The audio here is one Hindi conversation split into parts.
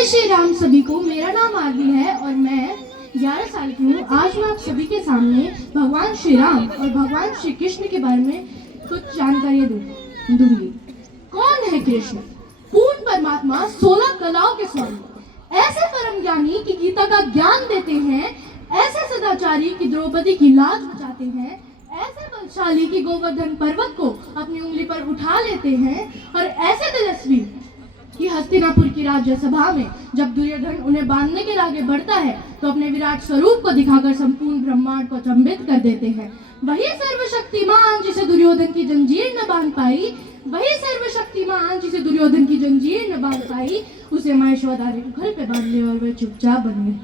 जय श्री राम सभी को। मेरा नाम आरती है और मैं 11 साल की हूँ। आज मैं आप सभी के सामने भगवान श्री राम और भगवान श्री कृष्ण के बारे में कुछ जानकारी दूंगी। कौन है कृष्ण? पूर्ण परमात्मा, 16 कलाओं के स्वामी, ऐसे परम ज्ञानी कि गीता का ज्ञान देते हैं, ऐसे सदाचारी कि द्रौपदी की लाज बचाते हैं, ऐसे बलशाली कि गोवर्धन पर्वत को अपनी उंगली पर उठा लेते हैं, और ऐसे तेजस्वी कि हस्तिनापुर की राज्यसभा में जब दुर्योधन उन्हें बांधने के लिए आगे बढ़ता है तो अपने विराट स्वरूप को दिखाकर संपूर्ण ब्रह्मांड को अचंभित कर देते हैं। वही सर्वशक्तिमान जिसे दुर्योधन की जंजीर न बांध पाई, वही सर्वशक्तिमान जिसे दुर्योधन की जंजीर न बांध पाई, उसे महेश्वरधारी के घर पे बांध ले और वह चुपचाप बन गए।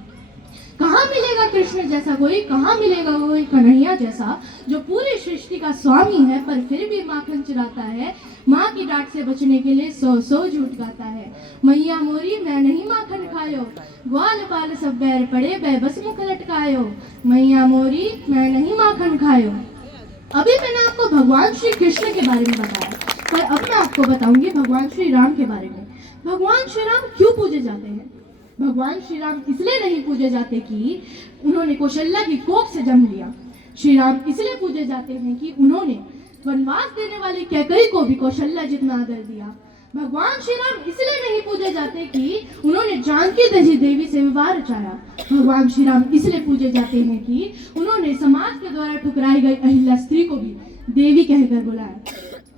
कहाँ मिलेगा कृष्ण जैसा कोई, कहाँ मिलेगा कोई कन्हैया जैसा जो पूरी सृष्टि का स्वामी है पर फिर भी माखन चुराता है। माँ की डांट से बचने के लिए 100 झूठ गाता है। मैया मोरी मैं नहीं माखन खायो, ग्वाल बाल सब बैर पड़े बेबस मुख लटकायो। मैया मोरी मैं नहीं माखन खायो। अभी मैंने आपको भगवान श्री कृष्ण के बारे में बताया, पर अब मैं आपको बताऊंगी भगवान श्री राम के बारे में। भगवान श्री राम क्यों पूजे जाते हैं? भगवान श्री राम इसलिए नहीं पूजे जाते कि उन्होंने कौशल्या की कोख से जन्म लिया। श्री राम इसलिए पूजे जाते हैं कि उन्होंने वनवास देने वाली कैकई को भी कौशल्या जितना आदर दिया। भगवान श्री राम इसलिए नहीं पूजे जाते कि उन्होंने जानकी देवी से विवाह रचाया। भगवान श्री राम इसलिए पूजे जाते हैं कि उन्होंने समाज के द्वारा ठुकराई गई अहिल्या स्त्री को भी देवी कहकर बुलाया।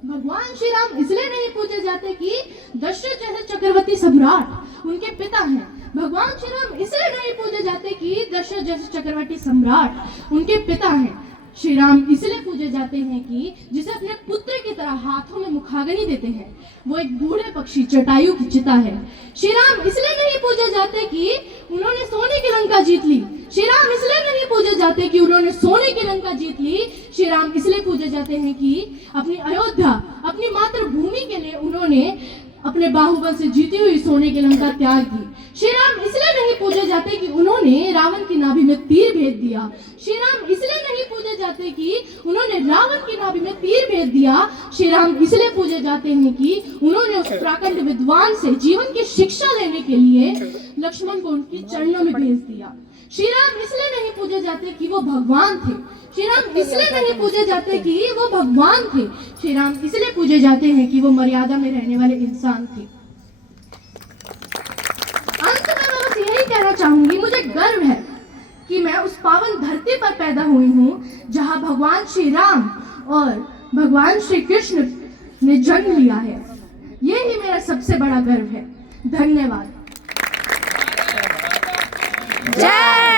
भगवान श्री राम इसलिए नहीं पूजे जाते कि दशरथ जैसे चक्रवर्ती सम्राट उनके पिता हैं। भगवान श्री राम इसलिए नहीं पूजे जाते कि दशरथ जैसे चक्रवर्ती सम्राट उनके पिता हैं। श्री राम इसलिए पूजे जाते हैं कि जिसे अपने पुत्र की तरह हाथों में मुखाग्नि देते हैं, वो एक बूढ़े पक्षी जटायु की चिता है। श्री राम इसलिए नहीं पूजे जाते कि उन्होंने सोने की लंका जीत ली। श्री राम इसलिए नहीं पूजे जाते कि उन्होंने सोने की लंका जीत ली। श्री राम इसलिए पूजे जाते हैं कि अपनी अयोध्या, अपनी मातृभूमि के लिए उन्होंने अपने बाहुबल से जीती हुई सोने की लंका त्याग की। श्री राम इसलिए नहीं पूजे जाते कि उन्होंने रावण की नाभि में तीर भेज दिया। श्री राम इसलिए नहीं पूजे जाते कि उन्होंने रावण की नाभि में तीर भेज दिया। श्री राम इसलिए पूजे जाते हैं कि उन्होंने उस प्रकांड विद्वान से जीवन की शिक्षा लेने के लिए लक्ष्मण को उनके चरणों में भेज दिया। श्री राम इसलिए नहीं पूजे जाते कि वो भगवान थे। श्री राम इसलिए नहीं पूजे जाते कि वो भगवान थे। श्री राम इसलिए पूजे जाते हैं कि वो मर्यादा में रहने वाले इंसान थे। अंत में मैं बस यही कहना चाहूंगी, मुझे गर्व है कि मैं उस पावन धरती पर पैदा हुई हूँ जहाँ भगवान श्री राम और भगवान श्री कृष्ण ने जन्म लिया है। ये ही मेरा सबसे बड़ा गर्व है। धन्यवाद। जय